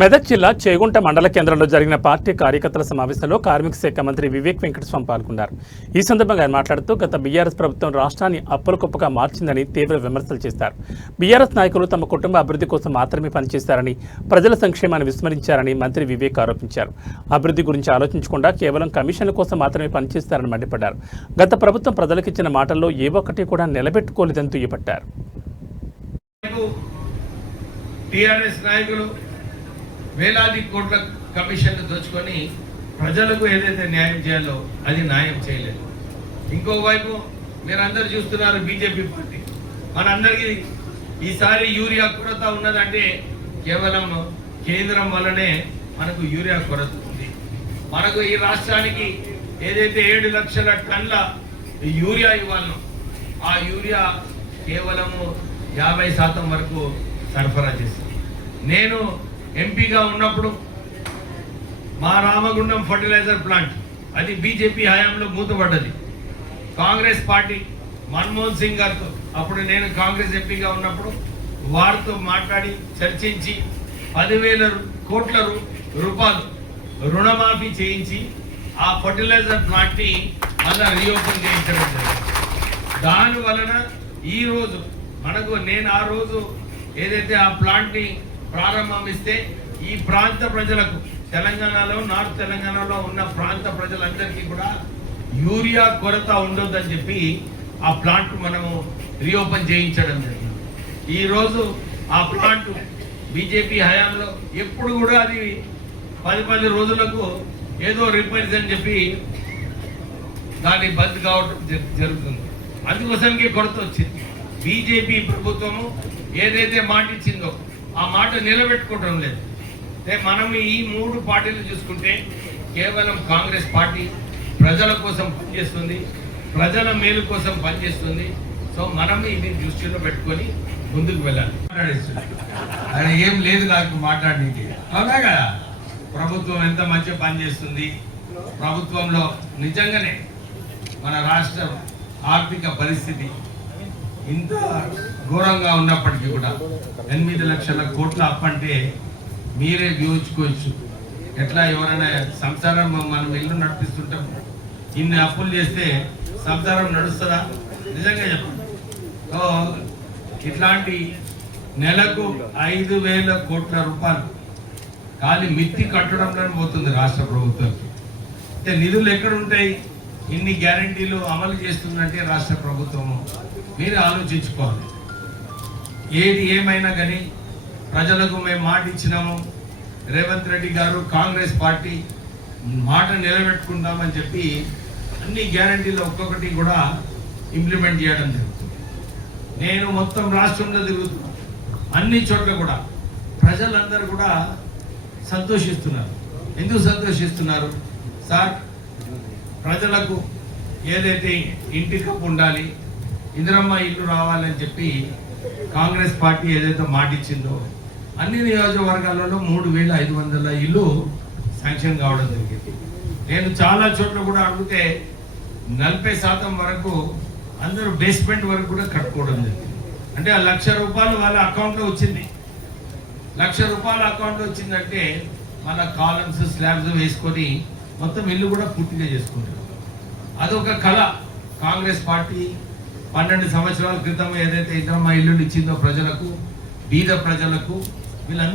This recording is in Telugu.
మెదక్ జిల్లా చేగుంట మండల కేంద్రంలో జరిగిన పార్టీ కార్యకర్తల సమావేశంలో కార్మిక శాఖ మంత్రి వివేక్ వెంకటస్వామి పాల్గొన్నారు. ఈ సందర్భంగా ఆయన మాట్లాడుతూ గత బీఆర్ఎస్ ప్రభుత్వం రాష్ట్రాన్ని అప్పుల కుప్పగా మార్చిందని తీవ్ర విమర్శలు చేశారు. బీఆర్ఎస్ నాయకులు తమ కుటుంబ అభివృద్ధి కోసం మాత్రమే పనిచేశారని ప్రజల సంక్షేమాన్ని విస్మరించారని మంత్రి వివేక్ ఆరోపించారు. అభివృద్ధి గురించి ఆలోచించకుండా కేవలం కమిషన్ల కోసం మాత్రమే పనిచేస్తారని మండిపడ్డారు. గత ప్రభుత్వం ప్రజలకిచ్చిన మాటల్లో ఏ ఒక్కటి కూడా నిలబెట్టుకోలేదని దుయ్యబట్టారు. టీఆర్ఎస్ నాయకులు వేలాది కోట్ల కమిషన్లు దోచుకొని ప్రజలకు ఏదైతే న్యాయం చేయాలో అది న్యాయం చేయలేదు. ఇంకోవైపు మీరందరూ చూస్తున్నారు బీజేపీ పార్టీ. మనందరికీ ఈసారి యూరియా కొరత ఉన్నదంటే కేవలం కేంద్రం వల్లనే మనకు యూరియా కొరత ఉంది. మనకు ఈ రాష్ట్రానికి ఏదైతే ఏడు లక్షల టన్ల యూరియా ఇవ్వాలను ఆ యూరియా కేవలము యాభై శాతం వరకు సరఫరా చేస్తుంది నేను ఎంపీగా ఉన్నప్పుడు మా రామగుండం ఫర్టిలైజర్ ప్లాంట్ అది బీజేపీ హయాంలో మూతపడ్డది. కాంగ్రెస్ పార్టీ మన్మోహన్ సింగ్ గారితో అప్పుడు నేను కాంగ్రెస్ ఎంపీగా ఉన్నప్పుడు వారితో మాట్లాడి చర్చించి పదివేల కోట్ల రూపాయలు రుణమాఫీ చేయించి ఆ ఫర్టిలైజర్ ప్లాంట్ని మళ్ళా రీఓపెన్ చేయించడం జరిగింది. దాని వలన ఈ రోజు మనకు నేను ఆ రోజు ఏదైతే ఆ ప్లాంట్ని ప్రారంభం ఇస్తే ఈ ప్రాంత ప్రజలకు తెలంగాణలో నార్త్ తెలంగాణలో ఉన్న ప్రాంత ప్రజలందరికీ కూడా యూరియా కొరత ఉండొద్దని చెప్పి ఆ ప్లాంట్ మనము రీఓపెన్ చేయించడం జరిగింది. ఈరోజు ఆ ప్లాంట్ బీజేపీ హయాంలో ఎప్పుడు కూడా అది పది పది రోజులకు ఏదో రిపేర్స్ అని చెప్పి దాన్ని బంద్ కావడం జ- జరుగుతుంది. అందుకోసానికి కొరత వచ్చింది. బీజేపీ ప్రభుత్వము ఏదైతే మాటిచ్చిందో ఆ మాట నిలబెట్టుకోవడం లేదు. అంటే మనం ఈ మూడు పార్టీలు చూసుకుంటే కేవలం కాంగ్రెస్ పార్టీ ప్రజల కోసం పనిచేస్తుంది ప్రజల మేలు కోసం పనిచేస్తుంది. సో మనం ఇది దృష్టిలో పెట్టుకొని ముందుకు వెళ్ళాలి. మాట్లాడేస్తుంది. ఆయన ఏం లేదు నాకు మాట్లాడడానికి అవునా కదా? ప్రభుత్వం ఎంత మంచిగా పనిచేస్తుంది ప్రభుత్వంలో నిజంగానే మన రాష్ట్ర ఆర్థిక పరిస్థితి ఇంత ఘోరంగా ఉన్నప్పటికీ కూడా ఎనిమిది లక్షల కోట్ల అప్పంటే మీరే వ్యూహించుకోవచ్చు ఎట్లా ఎవరైనా సంసారం మనం ఇల్లు నడిపిస్తుంటాం. ఇన్ని అప్పులు చేస్తే సంసారం నడుస్తుందా? నిజంగా చెప్పండి. సో ఇట్లాంటి నెలకు ఐదు వేల కోట్ల రూపాయలు ఖాళీ మిత్తి కట్టడంలోనే పోతుంది రాష్ట్ర ప్రభుత్వానికి అంటే నిధులు ఎక్కడ ఉంటాయి ఇన్ని గ్యారంటీలు అమలు చేస్తుందంటే రాష్ట్ర ప్రభుత్వము. మీరు ఆలోచించుకోవాలి. ఏది ఏమైనా కానీ ప్రజలకు మేము మాట ఇచ్చినాము. రేవంత్ రెడ్డి గారు కాంగ్రెస్ పార్టీ మాట నిలబెట్టుకుందామని చెప్పి అన్ని గ్యారంటీలు ఒక్కొక్కటి కూడా ఇంప్లిమెంట్ చేయడం జరుగుతుంది. నేను మొత్తం రాష్ట్రంలో తిరుగుతున్నాను అన్ని చోట్ల కూడా ప్రజలందరూ కూడా సంతోషిస్తున్నారు. ఎందుకు సంతోషిస్తున్నారు? సార్ ప్రజలకు ఏదైతే ఇంటి కప్పు ఉండాలి ఇందిరమ్మ ఇల్లు రావాలని చెప్పి కాంగ్రెస్ పార్టీ ఏదైతే మాటిచ్చిందో అన్ని నియోజకవర్గాలలో మూడు వేల ఐదు వందల ఇల్లు శాంక్షన్ కావడం జరిగింది. నేను చాలా చోట్ల కూడా అడిగితే నలభై శాతం వరకు అందరూ బేస్మెంట్ వరకు కూడా కట్టుకోవడం జరిగింది. అంటే ఆ లక్ష రూపాయలు వాళ్ళ అకౌంట్లో వచ్చింది. లక్ష రూపాయల అకౌంట్ వచ్చిందంటే మన కాలమ్స్ స్లాబ్స్ వేసుకొని మొత్తం ఇల్లు కూడా పూర్తిగా చేసుకుంటారు. అదొక కళ కాంగ్రెస్ పార్టీ పన్నెండు సంవత్సరాల క్రితం ఏదైతే ఇద్దరు మా ఇల్లు ఇచ్చిందో ప్రజలకు బీద ప్రజలకు వీళ్ళందరూ